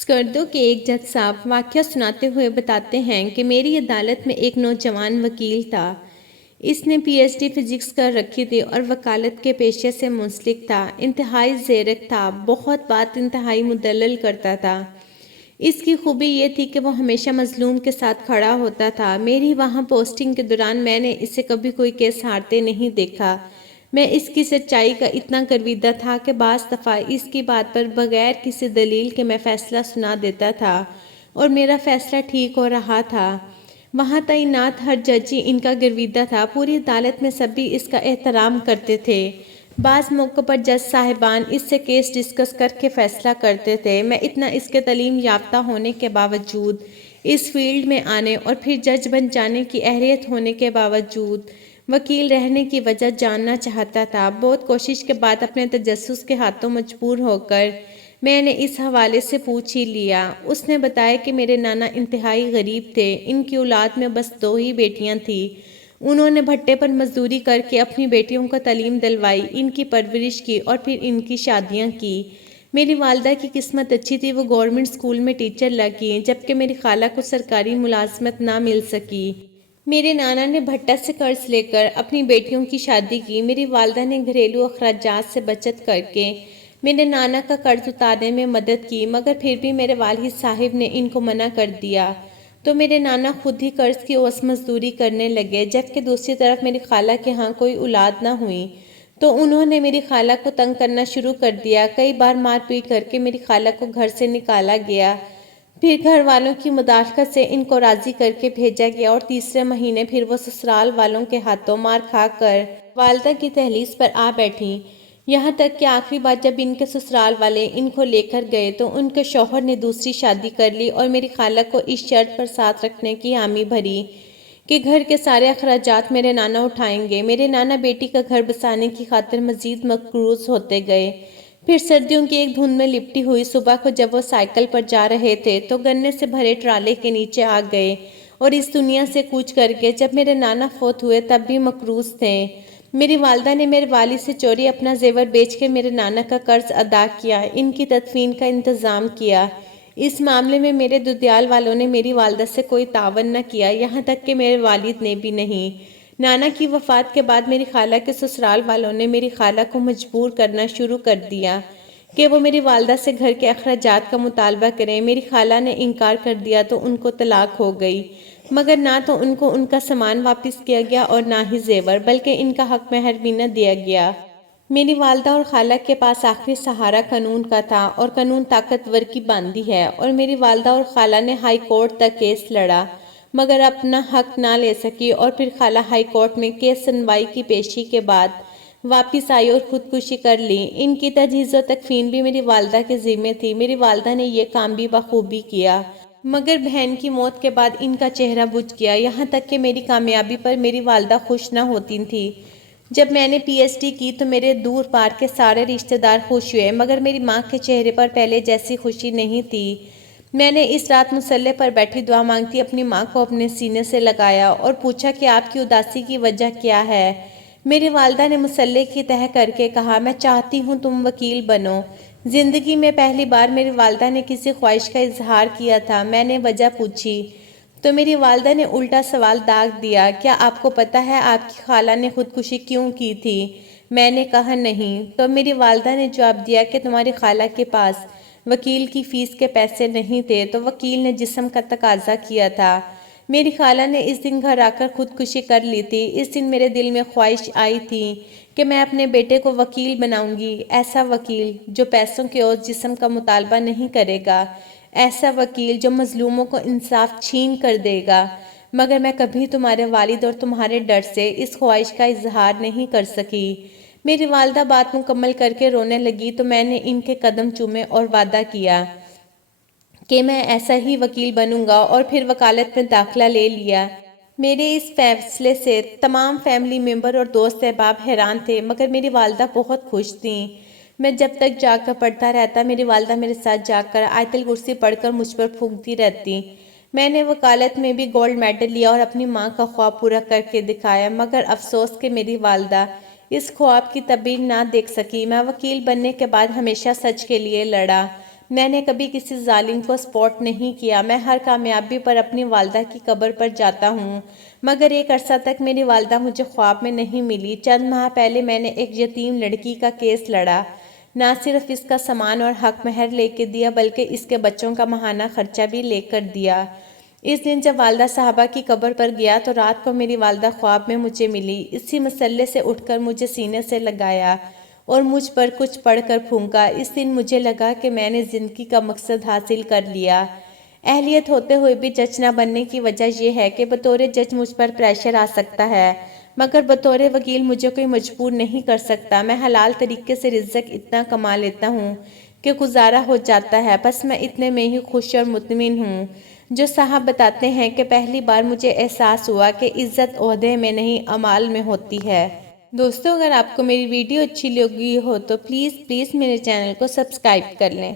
اسکردو کے ایک جج صاحب واقعہ سناتے ہوئے بتاتے ہیں کہ میری عدالت میں ایک نوجوان وکیل تھا۔ اس نے پی ایچ ڈی فزکس کر رکھی تھی اور وکالت کے پیشے سے منسلک تھا۔ انتہائی زیرک تھا، بہت بات انتہائی مدلل کرتا تھا۔ اس کی خوبی یہ تھی کہ وہ ہمیشہ مظلوم کے ساتھ کھڑا ہوتا تھا۔ میری وہاں پوسٹنگ کے دوران میں نے اسے کبھی کوئی کیس ہارتے نہیں دیکھا۔ میں اس کی سچائی کا اتنا گرویدہ تھا کہ بعض دفعہ اس کی بات پر بغیر کسی دلیل کے میں فیصلہ سنا دیتا تھا اور میرا فیصلہ ٹھیک ہو رہا تھا۔ وہاں تعینات ہر جج ہی ان کا گرویدہ تھا۔ پوری عدالت میں سبھی اس کا احترام کرتے تھے۔ بعض موقع پر جج صاحبان اس سے کیس ڈسکس کر کے فیصلہ کرتے تھے۔ میں اتنا اس کے تعلیم یافتہ ہونے کے باوجود، اس فیلڈ میں آنے اور پھر جج بن جانے کی اہلیت ہونے کے باوجود وکیل رہنے کی وجہ جاننا چاہتا تھا۔ بہت کوشش کے بعد اپنے تجسس کے ہاتھوں مجبور ہو کر میں نے اس حوالے سے پوچھ ہی لیا۔ اس نے بتایا کہ میرے نانا انتہائی غریب تھے۔ ان کی اولاد میں بس 2 ہی بیٹیاں تھیں۔ انہوں نے بھٹے پر مزدوری کر کے اپنی بیٹیوں کو تعلیم دلوائی، ان کی پرورش کی اور پھر ان کی شادیاں کی۔ میری والدہ کی قسمت اچھی تھی، وہ گورنمنٹ اسکول میں ٹیچر لگی، جبکہ میری خالہ کو سرکاری ملازمت نہ مل سکی۔ میرے نانا نے بھٹا سے قرض لے کر اپنی بیٹیوں کی شادی کی۔ میری والدہ نے گھریلو اخراجات سے بچت کر کے میرے نانا کا قرض اتارنے میں مدد کی، مگر پھر بھی میرے والد صاحب نے ان کو منع کر دیا تو میرے نانا خود ہی قرض کی عوض مزدوری کرنے لگے، جبکہ دوسری طرف میری خالہ کے ہاں کوئی اولاد نہ ہوئی تو انہوں نے میری خالہ کو تنگ کرنا شروع کر دیا۔ کئی بار مار پیٹ کر کے میری خالہ کو گھر سے نکالا گیا، پھر گھر والوں کی مداخلت سے ان کو راضی کر کے بھیجا گیا اور تیسرے مہینے پھر وہ سسرال والوں کے ہاتھوں مار کھا کر والدہ کی دہلیز پر آ بیٹھیں۔ یہاں تک کہ آخری بار جب ان کے سسرال والے ان کو لے کر گئے تو ان کے شوہر نے دوسری شادی کر لی اور میری خالہ کو اس شرط پر ساتھ رکھنے کی حامی بھری کہ گھر کے سارے اخراجات میرے نانا اٹھائیں گے۔ میرے نانا بیٹی کا گھر بسانے کی خاطر مزید مقروض ہوتے گئے۔ پھر سردیوں کی ایک دھند میں لپٹی ہوئی صبح کو جب وہ سائیکل پر جا رہے تھے تو گنے سے بھرے ٹرالے کے نیچے آ گئے اور اس دنیا سے کوچ کر کے جب میرے نانا فوت ہوئے تب بھی مقروض تھے۔ میری والدہ نے میرے والد سے چوری اپنا زیور بیچ کے میرے نانا کا قرض ادا کیا، ان کی تدفین کا انتظام کیا۔ اس معاملے میں میرے دودیال والوں نے میری والدہ سے کوئی تعاون نہ کیا، یہاں تک کہ میرے والد نے بھی نہیں۔ نانا کی وفات کے بعد میری خالہ کے سسرال والوں نے میری خالہ کو مجبور کرنا شروع کر دیا کہ وہ میری والدہ سے گھر کے اخراجات کا مطالبہ کریں۔ میری خالہ نے انکار کر دیا تو ان کو طلاق ہو گئی، مگر نہ تو ان کو ان کا سامان واپس کیا گیا اور نہ ہی زیور، بلکہ ان کا حق مہر بھی نہ دیا گیا۔ میری والدہ اور خالہ کے پاس آخری سہارا قانون کا تھا اور قانون طاقتور کی باندھی ہے، اور میری والدہ اور خالہ نے ہائی کورٹ تک کیس لڑا مگر اپنا حق نہ لے سکی، اور پھر خالہ ہائی کورٹ میں کیس سنوائی کی پیشی کے بعد واپس آئی اور خودکشی کر لی۔ ان کی تجہیز و تکفین بھی میری والدہ کے ذمے تھی۔ میری والدہ نے یہ کام بھی بخوبی کیا، مگر بہن کی موت کے بعد ان کا چہرہ بجھ گیا، یہاں تک کہ میری کامیابی پر میری والدہ خوش نہ ہوتی تھی۔ جب میں نے پی ایچ ڈی کی تو میرے دور پار کے سارے رشتہ دار خوش ہوئے، مگر میری ماں کے چہرے پر پہلے جیسی خوشی نہیں تھی۔ میں نے اس رات مصلے پر بیٹھی دعا مانگتی اپنی ماں کو اپنے سینے سے لگایا اور پوچھا کہ آپ کی اداسی کی وجہ کیا ہے؟ میری والدہ نے مصلے کی تہہ کر کے کہا، میں چاہتی ہوں تم وکیل بنو۔ زندگی میں پہلی بار میری والدہ نے کسی خواہش کا اظہار کیا تھا۔ میں نے وجہ پوچھی تو میری والدہ نے الٹا سوال داغ دیا، کیا آپ کو پتہ ہے آپ کی خالہ نے خودکشی کیوں کی تھی؟ میں نے کہا نہیں، تو میری والدہ نے جواب دیا کہ تمہاری خالہ کے پاس وکیل کی فیس کے پیسے نہیں تھے تو وکیل نے جسم کا تقاضا کیا تھا۔ میری خالہ نے اس دن گھر آ کر خودکشی کر لی تھی۔ اس دن میرے دل میں خواہش آئی تھی کہ میں اپنے بیٹے کو وکیل بناؤں گی، ایسا وکیل جو پیسوں کے عوض جسم کا مطالبہ نہیں کرے گا، ایسا وکیل جو مظلوموں کو انصاف چھین کر دے گا، مگر میں کبھی تمہارے والد اور تمہارے ڈر سے اس خواہش کا اظہار نہیں کر سکی۔ میری والدہ بات مکمل کر کے رونے لگی تو میں نے ان کے قدم چومے اور وعدہ کیا کہ میں ایسا ہی وکیل بنوں گا، اور پھر وکالت میں داخلہ لے لیا۔ میرے اس فیصلے سے تمام فیملی ممبر اور دوست احباب حیران تھے، مگر میری والدہ بہت خوش تھیں۔ میں جب تک جاگ کر پڑھتا رہتا میری والدہ میرے ساتھ جاگ کر آیت الکرسی پڑھ کر مجھ پر پھونکتی رہتی۔ میں نے وکالت میں بھی گولڈ میڈل لیا اور اپنی ماں کا خواب پورا کر کے دکھایا، مگر افسوس کہ میری والدہ اس خواب کی تعبیر نہ دیکھ سکی۔ میں وکیل بننے کے بعد ہمیشہ سچ کے لیے لڑا، میں نے کبھی کسی ظالم کو سپورٹ نہیں کیا۔ میں ہر کامیابی پر اپنی والدہ کی قبر پر جاتا ہوں، مگر ایک عرصہ تک میری والدہ مجھے خواب میں نہیں ملی۔ چند ماہ پہلے میں نے ایک یتیم لڑکی کا کیس لڑا، نہ صرف اس کا سامان اور حق مہر لے کے دیا بلکہ اس کے بچوں کا ماہانہ خرچہ بھی لے کر دیا۔ اس دن جب والدہ صاحبہ کی قبر پر گیا تو رات کو میری والدہ خواب میں مجھے ملی۔ اسی مسئلے سے اٹھ کر مجھے سینے سے لگایا اور مجھ پر کچھ پڑھ کر پھونکا۔ اس دن مجھے لگا کہ میں نے زندگی کا مقصد حاصل کر لیا۔ اہلیت ہوتے ہوئے بھی جج نہ بننے کی وجہ یہ ہے کہ بطور جج مجھ پر پریشر آ سکتا ہے، مگر بطور وکیل مجھے کوئی مجبور نہیں کر سکتا۔ میں حلال طریقے سے رزق اتنا کما لیتا ہوں کہ گزارا ہو جاتا ہے، بس میں اتنے میں ہی خوش اور مطمئن ہوں۔ جو صاحب بتاتے ہیں کہ پہلی بار مجھے احساس ہوا کہ عزت عہدے میں نہیں اعمال میں ہوتی ہے۔ دوستو، اگر آپ کو میری ویڈیو اچھی لگی ہو تو پلیز میرے چینل کو سبسکرائب کر لیں۔